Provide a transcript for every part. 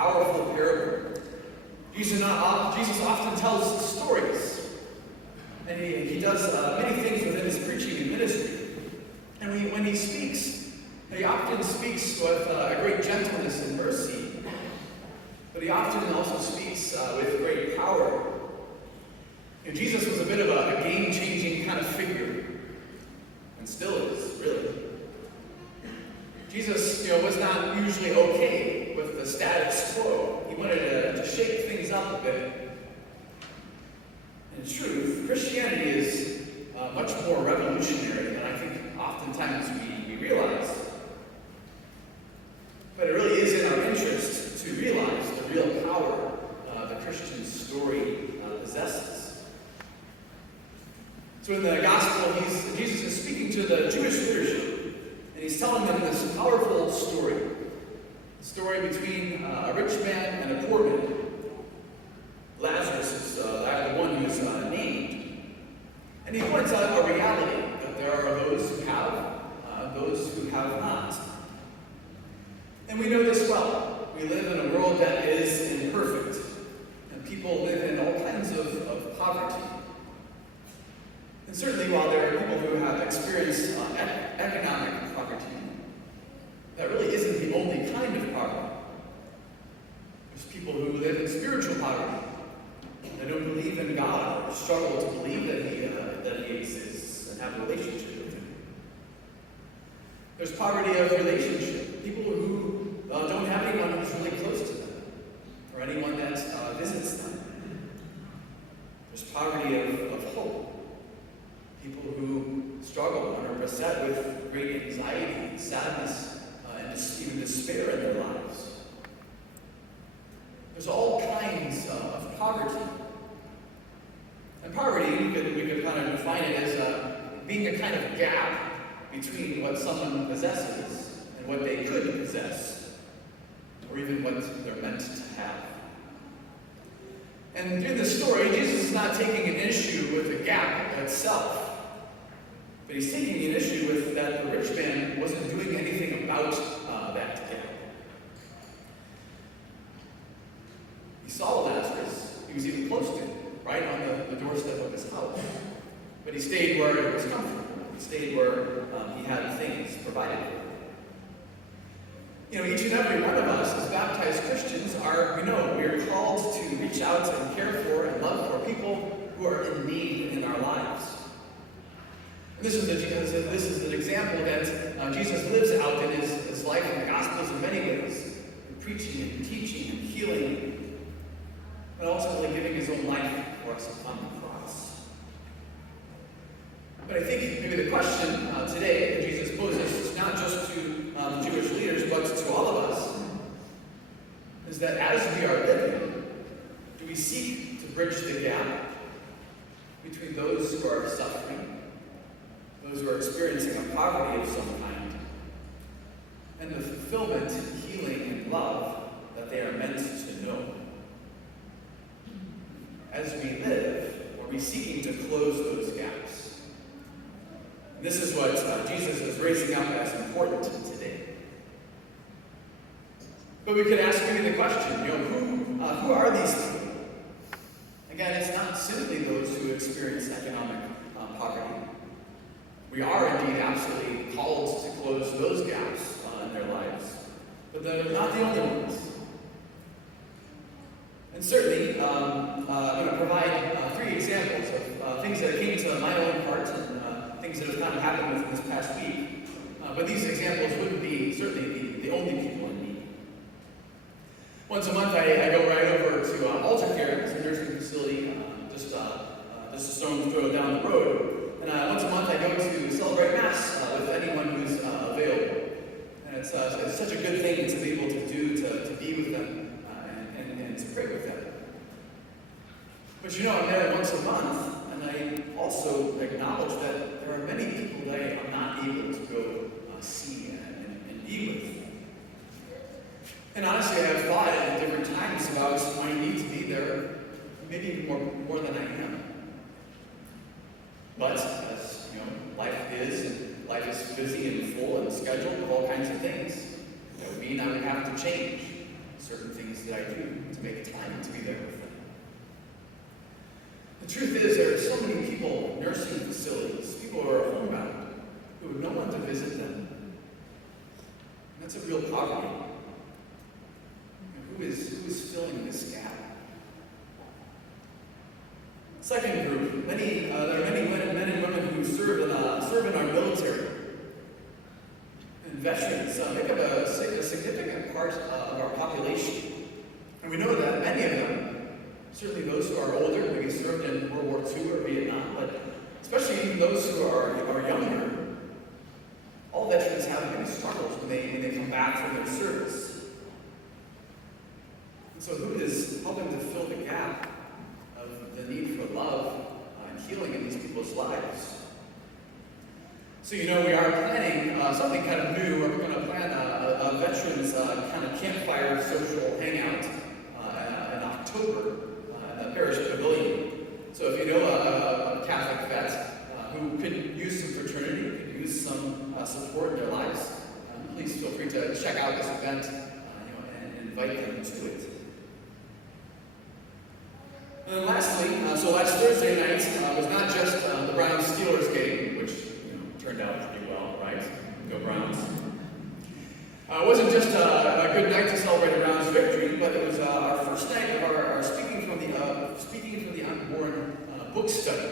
powerful parable. Jesus often tells stories, and he does many things within his preaching and ministry. And when he speaks, he often speaks with a great gentleness and mercy, but he often also speaks with great power. And Jesus was a bit of a game-changing kind of figure, and still is, really. Jesus, was not usually okay with the status quo. He wanted to shake things up a bit. In truth, Christianity is much more revolutionary than I think oftentimes we realize. But it really is in our interest to realize the real power the Christian story possesses. So in the gospel, Jesus is speaking to the Jewish leadership, and he's telling them this powerful story. The story between a rich man and a poor man. Lazarus is the one who's named. And he points out a reality, that there are those who have, those who have not. And we know this well. We live in a world that is imperfect, and people live in all kinds of poverty. And certainly while there are people who have experienced economic poverty, that really isn't the only kind of poverty. There's people who live in spiritual poverty. They don't believe in God, or struggle to believe that He exists and have a relationship with Him. There's poverty of relationship. People who don't have anyone who's really close to them, or anyone that visits them. There's poverty of hope. People who struggle and are beset with great anxiety, sadness, and even despair in their lives. There's all kinds of poverty. And poverty, we could kind of define it as being a kind of gap between what someone possesses and what they could possess, or even what they're meant to have. And in this story, Jesus is not taking an issue with the gap itself, but he's taking an issue with that the rich man wasn't doing anything about that gap. He saw Lazarus. He was even close to him, right on the doorstep of his house. But he stayed where it was comfortable. He stayed where he had things provided for him. Each and every one of us as baptized Christians we're called to reach out and care for and love for people who are in need in our lives. And this is an example that Jesus lives out in his life in the Gospels in many ways, preaching and teaching and healing, but ultimately giving his own life for us upon the cross. But I think maybe the question today that Jesus poses is not just to the Jewish leaders, but to all of us, is that as we are living, do we seek to bridge the gap between those who are suffering, those who are experiencing a poverty of some kind, and the fulfillment, healing, and love that they are meant to know? As we live, are we seeking to close those gaps? And this is what Jesus is raising up as important today. But we could ask maybe the question, who are these people? Again, it's not simply those who experience economic poverty. We are indeed absolutely called to close those gaps in their lives, but they're not the only ones. And certainly, I'm going to provide 3 examples of things that came to my own heart and things that have kind of happened within this past week. But these examples wouldn't be certainly the only people in need. Once a month, I go right over to Altar Care. It's a nursing facility just a stone's throw down the road. And once a month, I go to celebrate Mass with anyone who's available. And it's such a good thing to be able to do, to be with them and to pray with them. But I'm there once a month, and I also acknowledge that there are many people that I'm not able to go see and be with. And honestly, I have thought at different times about my need to be there, maybe even more than I am. But as life is busy and full and scheduled with all kinds of things. That would mean I would have to change. certain things that I do to make time to be there with them. The truth is, there are so many people in nursing facilities, people who are homebound, who have no one to visit them. And that's a real poverty. Who is filling this gap? Second group, there are many men and women who serve in our military. And veterans make up a significant part of our population. And we know that many of them, certainly those who are older, maybe served in World War II or Vietnam, but especially even those who are younger, all veterans have many struggles when they come back from their service. And so who is helping to fill the gap of the need for love and healing in these people's lives? So we are planning something kind of new. We're going to plan a veterans kind of campfire social hangout in October in the parish pavilion. So if you know a Catholic vet who could use some fraternity, could use some support in their lives, please feel free to check out this event and invite them to it. And then lastly, so last Thursday night was not just the Browns-Steelers game, which turned out pretty well, right? Go Browns. It wasn't just a good night to celebrate a Browns victory, but it was our first night of our speaking from the Unborn book study.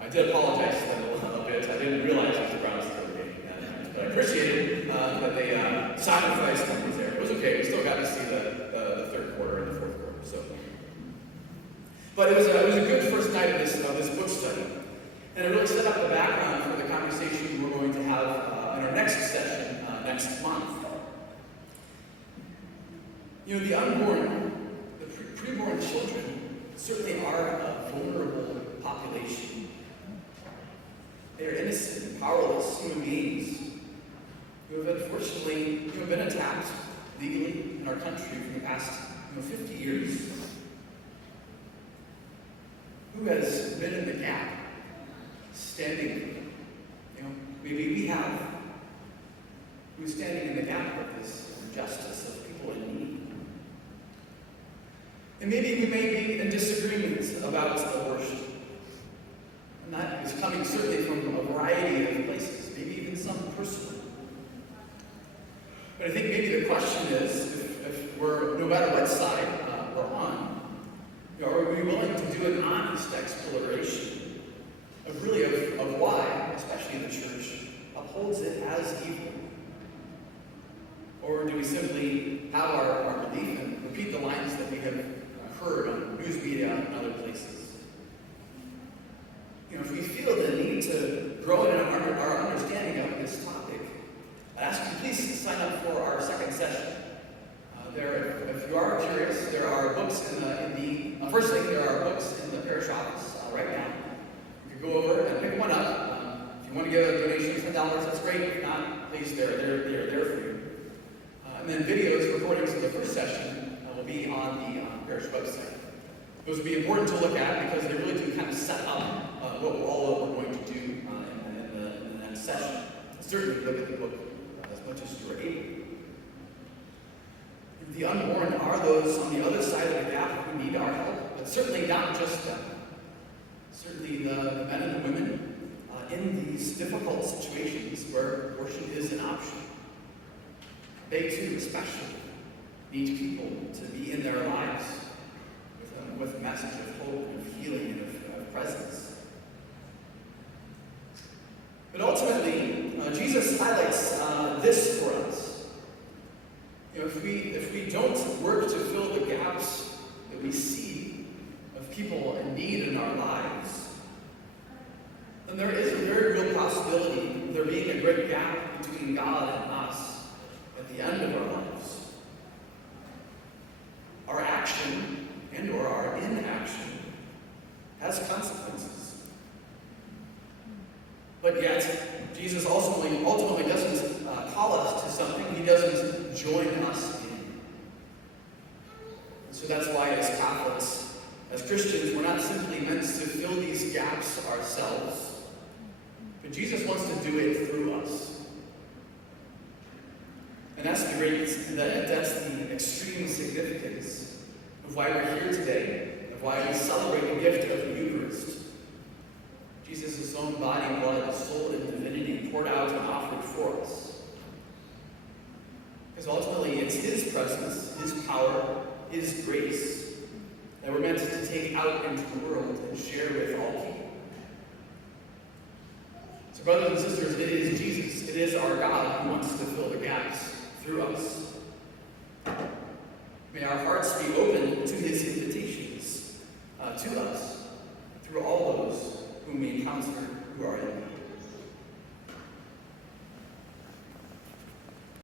I did apologize a little bit. I didn't realize it was the Browns-Steelers game, but I appreciated that they sacrificed numbers there. It was okay. We still got to see the third quarter and the fourth quarter. So. But it was a good first night of this book study. And it really set up the background for the conversation we're going to have in our next session next month. The unborn, the preborn children, certainly are a vulnerable population. They are innocent and powerless human beings who have unfortunately been attacked legally in our country for the past 50 years. Who has been in the gap? Standing, maybe we have. Who's standing in the gap of this injustice of people in need? And maybe we may be in disagreement about abortion. And that is coming certainly from a variety of places, maybe even some personal. But I think maybe the question is, if we're, no matter what side we're on, are we willing to do an honest exploration of why, especially the church, upholds it as evil? Or do we simply have our belief and repeat the lines that we have heard on news media and other places? If we feel the need to grow in our understanding of this topic, I ask you please sign up for our second session. If you are curious, there are books first thing, there are books in the parish office right now. You can go over and pick one up. If you want to give a donation of $10, that's great. If not, please, they're there for you. And then recordings of the first session will be on the parish website. Those will be important to look at because they really do kind of set up what we're going to do in the next session. Certainly look at the book as much as you are able. The unborn are those on the other side of the gap who need our help, but certainly not just them. Certainly the men and the women in these difficult situations where abortion is an option. They too, especially, need people to be in their lives with a message of hope and of healing and of presence. But ultimately, Jesus highlights this for us. If we don't work to fill the gaps that we see of people in need in our lives, then there is a very real possibility of there being a great gap between God and us at the end of our lives. Our action and or our inaction has consequences. But yet, Jesus ultimately doesn't call us to something. He doesn't join us in. And so that's why as Catholics, as Christians, we're not simply meant to fill these gaps ourselves, but Jesus wants to do it through us. And that's the extreme significance significance of why we're here today, of why we celebrate the gift of the Eucharist. Jesus' own body, blood, soul, and divinity poured out and offered for us. Because ultimately, it's his presence, his power, his grace that we're meant to take out into the world and share with all people. So brothers and sisters, it is Jesus, it is our God who wants to fill the gaps through us. May our hearts be open to his invitations to us through all those whom we encounter who are in